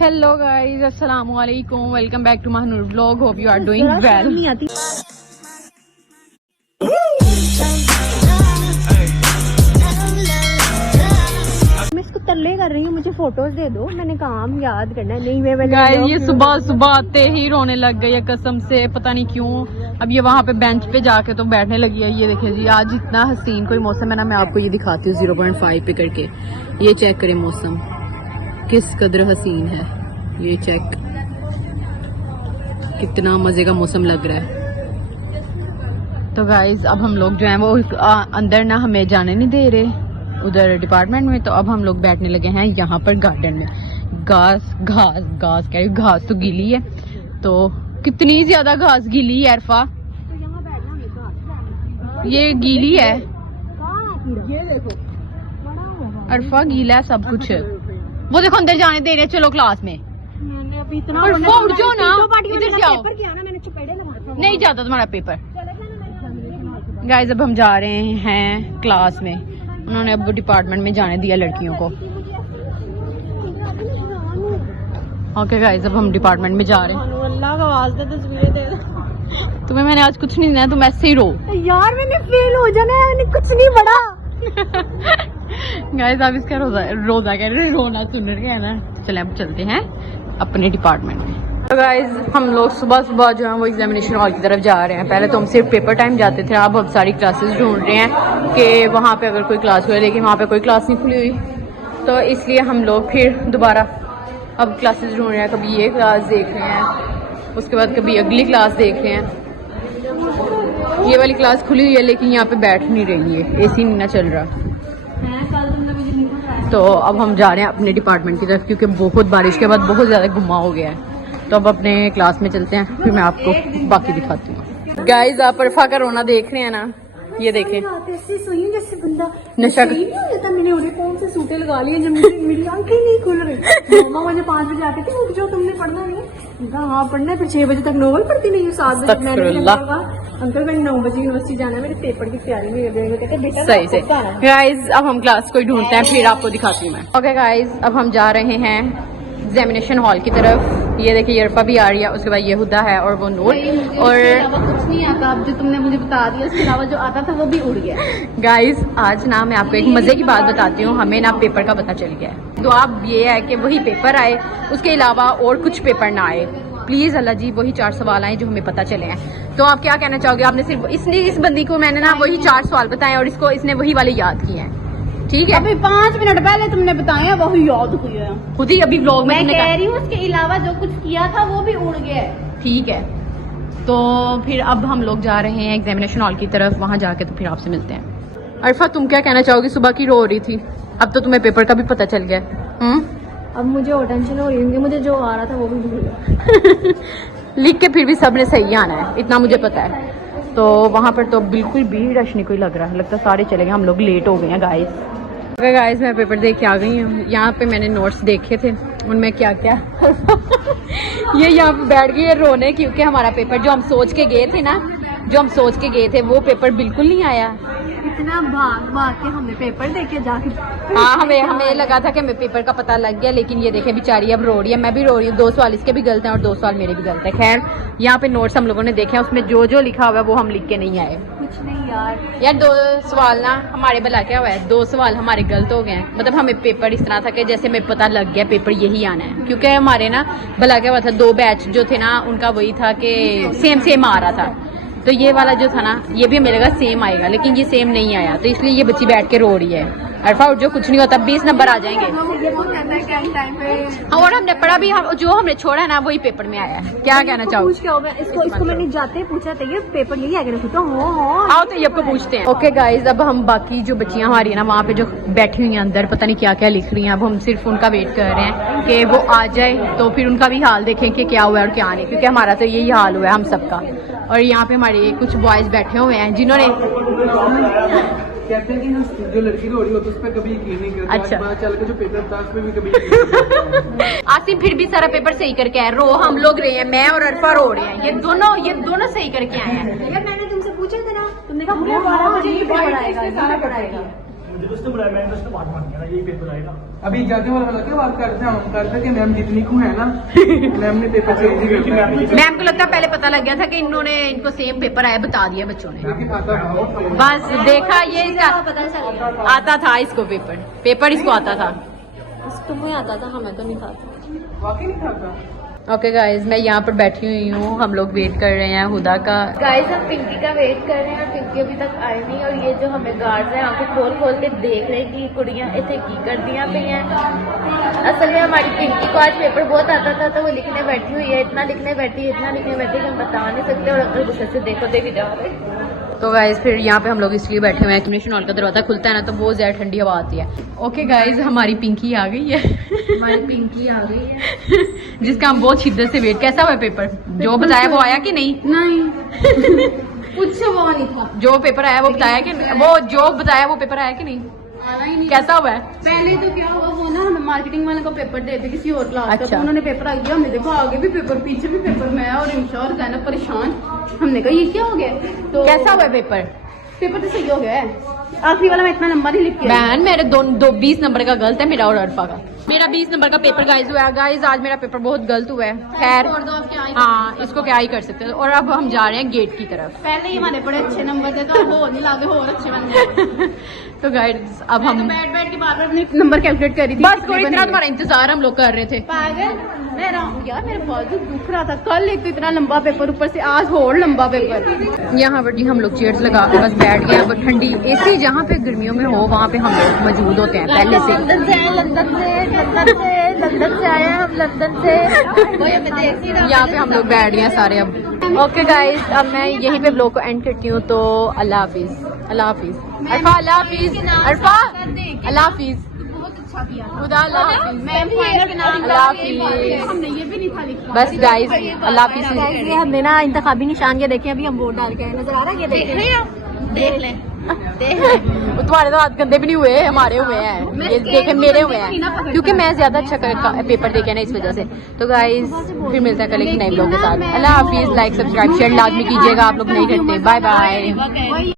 Hello guys, अस्सलाम वालेकुम, welcome back to Mahanoor vlog. Hope you are doing well. मैं इसको तरले कर रही हूँ, मुझे फोटोज दे दो, मैंने काम याद करना है। नहीं मैं गाइस ये सुबह सुबह आते ही रोने लग गई है कसम से, पता नहीं क्यों। अब ये वहाँ पे बेंच पे जाके तो बैठने लगी है। ये देखिए जी, आज इतना हसीन कोई मौसम है ना। मैं आपको ये दिखाती हूँ 0.5 पे करके। ये चेक करें मौसम किस कदर हसीन है। ये चेक, कितना मजे का मौसम लग रहा है। तो गाइस अब हम लोग जो है वो अंदर ना हमें जाने नहीं दे रहे उधर डिपार्टमेंट में। तो अब हम लोग बैठने लगे हैं यहाँ पर गार्डन में। घास कह रही, घास तो गीली है। तो कितनी ज्यादा घास गीली है अरफा, ये गीली है। ये देखो अरफा गीला है सब कुछ। वो देखो अंदर जाने दे रहे। चलो क्लास में। मैंने अभी इतना अरफा उठ जाओ ना, इधर से आओ। मैंने नहीं जाता तुम्हारा पेपर। गाइस अब हम जा रहे हैं क्लास में। उन्होंने अब डिपार्टमेंट में जाने दिया लड़कियों को। ओके गाइस अब हम डिपार्टमेंट में जा रहे हैं। अल्लाह का वास्ता तस्वीरें दे तुम्हें मैंने आज कुछ नहीं देना, तुम ऐसे ही रो। यार मैंने फेल हो जाना है, मैंने कुछ नहीं पढ़ा। गाइस आप इसका रोजा कह रहे, रोना सुन रहे हैं ना। चले अब चलते हैं अपने डिपार्टमेंट में। तो गाइस हम लोग सुबह सुबह जो है वो एग्जामिनेशन हॉल की तरफ जा रहे हैं। पहले तो हम सिर्फ पेपर टाइम जाते थे, अब सारी क्लासेस ढूंढ रहे हैं कि वहाँ पे अगर कोई क्लास हुई, लेकिन वहाँ पे कोई क्लास नहीं खुली हुई। तो इसलिए हम लोग फिर दोबारा अब क्लासेस ढूंढ रहे हैं। कभी ये क्लास देख रहे हैं, उसके बाद कभी अगली क्लास देख रहे हैं। ये वाली क्लास खुली हुई है लेकिन यहाँ पे बैठ नहीं रही है, AC नहीं ना चल रहा। तो अब हम जा रहे हैं अपने डिपार्टमेंट की तरफ, क्योंकि बहुत बारिश के बाद बहुत ज़्यादा गुम्मा हो गया है। तो अब अपने क्लास में चलते हैं, फिर मैं आपको बाकी दिखाती हूँ। गाइस आप अरफा का रोना देख रहे हैं ना, ये देखें। जैसे बंदा नशा नहीं होता। मैंने उन्हें कौन से सूटे लगा लिए जब मेरी आंखें नहीं खुल रही। मामा मुझे 5 बजे आके थे, उठ जाओ तुमने पढ़ना नहीं। हाँ पढ़ना है, फिर 6 बजे तक नोवेल पढ़ती नहीं हूँ। 7 बजे अंकल भाई 9 बजे यूनिवर्सिटी जाना है, मेरे पेपर की तैयारी में बेटा। सही से गाइस अब हम क्लास को ढूंढते हैं, फिर आपको दिखाती हूँ मैं। ओके गाइस अब हम जा रहे हैं एग्जामिनेशन हॉल की तरफ। ये देखिए यरफा भी आ रही है, उसके बाद ये हुदा है और वो नूर। और कुछ नहीं आता, अब जो तुमने मुझे बता दिया उसके अलावा जो आता था वो भी उड़ गया। गाइस आज ना मैं आपको एक मजे की बात बताती हूँ। हमें ना पेपर का पता चल गया है। तो आप ये है कि वही पेपर आए, उसके अलावा और कुछ पेपर ना आए। प्लीज अल्लाह जी वही 4 सवाल आए जो हमें पता चले हैं। तो आप क्या कहना चाहोगे? आपने सिर्फ इस बंदी को मैंने ना वही 4 सवाल बताए और इसने वही वाले याद किए हैं। ठीक है, अभी 5 मिनट पहले तुमने बताया वही याद किया है। खुद ही अभी व्लॉग में मैं कह रही हूँ उसके अलावा जो कुछ किया था वो भी उड़ गया है। ठीक है, तो फिर अब हम लोग जा रहे हैं एग्जामिनेशन हॉल की तरफ। वहां जाके तो फिर आपसे मिलते हैं। अरफा तुम क्या कहना चाहोगी? सुबह की रो रही थी, अब तो तुम्हें पेपर का भी पता चल गया। अब मुझे और टेंशन हो रही है, मुझे जो आ रहा था वो भी भूल गया। लिख के फिर भी सबने सही आना है, इतना मुझे पता है। तो वहां पर तो बिल्कुल भी रश नहीं कोई लग रहा है, लगता सारे चले गए। हम लोग लेट हो गए हैं गाइस। गाइस मैं पेपर देख के आ गई हूँ। यहाँ पे मैंने नोट्स देखे थे, उनमें क्या क्या ये यहाँ पे बैठ गई है रोने, क्योंकि हमारा पेपर जो हम सोच के गए थे वो पेपर बिल्कुल नहीं आया। इतना भाग के हमने पेपर देके जाके। हाँ हमें लगा था कि हमें पेपर का पता लग गया, लेकिन ये देखे बेचारी अब रो रही है। मैं भी रो रही हूँ। 2 सवाल इसके भी गलत हैं और 2 सवाल मेरे भी गलत है। खैर यहाँ पे नोट्स हम लोगों ने देखे हैं, उसमें जो लिखा हुआ है वो हम लिख के नहीं आए। कुछ नहीं यार 2 सवाल ना हमारे भला क्या हुआ है, 2 सवाल हमारे गलत हो गए हैं। मतलब हमें पेपर इस तरह था कि जैसे हमें पता लग गया पेपर यही आना है, क्योंकि हमारे ना भला क्या हुआ था, 2 बैच जो थे ना उनका वही था कि सेम आ रहा था। तो ये वाला जो था ना ये भी हमें लगा सेम आएगा, लेकिन ये सेम नहीं आया। तो इसलिए ये बच्ची बैठ के रो रही है। अरफा जो कुछ नहीं होता, 20 नंबर आ जाएंगे। और हमने पढ़ा भी, जो हमने छोड़ा है ना वही पेपर में आया है। क्या कहना चाहोगे? इसको मैंने जाते पूछा था ये पेपर यही आगे आओ तो ये आपको पूछते हैं। ओके गाइज अब हम बाकी जो बच्चियां हमारी है ना वहाँ पे जो बैठी हुई हैं अंदर, पता नहीं क्या क्या लिख रही हैं। अब हम सिर्फ उनका वेट कर रहे हैं कि वो आ जाए तो फिर उनका भी हाल देखें कि क्या हुआ है और क्या नहीं, क्योंकि हमारा तो यही हाल हुआ है हम सबका। और यहाँ पे हमारे कुछ बॉयज बैठे हुए हैं जिन्होंने कहते हैं कि हम जो लड़की रो रही होती है उस पर कभी यकीन नहीं करते। अच्छा। पता चल के जो पेपर था उस पर भी कभी यकीन नहीं। आसिम फिर भी सारा पेपर सही करके आए। रो हम लोग रहे हैं, मैं और अरफा रो रहे हैं। ये दोनों सही करके आए हैं। यार मैंने तुमसे पूछा था ना, तुमने कहा 12 बजे ही पेपर आएगा। उसने बुलाया, मैंने उसने बात मान लिया, यही पेपर आएगा। अभी जाते वाला लगे बात करते हैं, हम करते कि मैम जितनी को है ना मैम ने पेपर चेंज कर दिया। मैम को लगता है पहले पता लग गया था कि इन्होंने इनको सेम पेपर आया, बता दिया बच्चों ने। लेकिन आता था बस देखा ये इसका आता था, इसको पेपर इसको आता था। इसको मुझे आता था, हमें तो नहीं खाता। वाकई नहीं खाता। ओके गाइज, मैं यहाँ पर बैठी हुई हूँ, हम लोग वेट कर रहे हैं हुदा का। गाइस हम पिंकी का वेट कर रहे हैं और पिंकी अभी तक आई नहीं, और ये जो हमें गार्ड है आंखें खोल खोल के देख रहे हैं कि कुड़ियां इतने की कर दिया पे हैं। असल में हमारी पिंकी को आज पेपर बहुत आता था, तो वो लिखने बैठी हुई है, इतना लिखने बैठी कि हम बता नहीं सकते, और अंकल गुस्से से देखो देखी जा रहे। तो गाइज फिर यहाँ पे हम लोग इसलिए बैठे हुए हैं, एग्जामिनेशन हॉल का दरवाजा खुलता है ना तो बहुत ज्यादा ठंडी हवा आती है। ओके गाइज, हमारी पिंकी आ गई है। हमारी पिंकी आ गई है। जिसका हम बहुत शिद्दत से वेट। कैसा हुआ पेपर? जो बताया वो आया कि नहीं? नहीं कुछ वो नहीं था, जो पेपर आया वो बताया कि वो जो बताया वो पेपर आया कि नहीं? आना ही नहीं। कैसा हुआ है? पहले तो क्या हुआ, वो ना हमें मार्केटिंग वाले को पेपर दे थे किसी और क्लास का, अच्छा। तो उन्होंने पेपर आ गया, हमने देखो आगे भी पेपर पीछे भी पेपर, मैं और इंशा और जैनब परेशान। हमने कहा ये क्या हो गया, तो कैसा हुआ है पेपर? पेपर तो सही हो गया है, आखिरी वाला मैं इतना नंबर ही लिख के आई। बहन मेरे दो 20 नंबर का गलत है, मेरा और अरफा का। मेरा 20 नंबर का पेपर गाइज हुआ है। गाइज आज मेरा पेपर बहुत गलत हुआ है। खैर छोड़ दो, अब क्या ही हाँ, इसको क्या ही कर सकते हैं। और अब हम जा रहे हैं गेट की तरफ। पहले ही हमारे बड़े अच्छे नंबर थे, तो वो नहीं लागे और अच्छे बन गए। तो गाइज अब हम बैठ के बार अपने नंबर कैलकुलेट करी थी, बस कोई इतना तुम्हारा इंतजार हम लोग कर रहे थे। पागल यार, मेरे बहुत दुख रहा था। कल एक तो इतना लंबा पेपर, ऊपर से आज और लंबा पेपर। यहाँ पर जी हम लोग चेयर्स लगा के बस बैठ गए। अब ठंडी एसी जहाँ पे गर्मियों में हो वहाँ पे हम लोग मौजूद होते हैं पहले से। लंदन से आए हैं हम, लंदन से। यहाँ पे हम लोग बैठ गए हैं सारे अब। ओके गाइज, अब मैं यहीं पे ब्लॉग को एंड करती हूँ। तो अल्लाह हाफिज। अल्लाह हाफिज अरफा, अल्लाह हाफिज अरफा, अल्लाह हाफिज बहुत अच्छा किया। खुदा, अल्लाह हाफिज, मैं फाइनल के नाम अल्लाह हाफिज। हमने ये भी नहीं था लिखा। बस गाइज अल्लाह हाफिज। ये हमने ना इंतखाबी निशान ये देखे, अभी हम वोट डाल के आए, नजर आ रहा है, ये देख लें। वो तुम्हारे तो हाथ गंदे भी नहीं हुए, हमारे हुए हैं। ये देखे मेरे हुए हैं, क्योंकि मैं ज्यादा अच्छा पेपर देखे ना इस वजह से। तो गाइज फिर मिलता है कल एक नए ब्लॉग के साथ। अल्लाह हाफिज। लाइक सब्सक्राइब शेयर लाजमी कीजिएगा, आप लोग नहीं करते। Bye bye.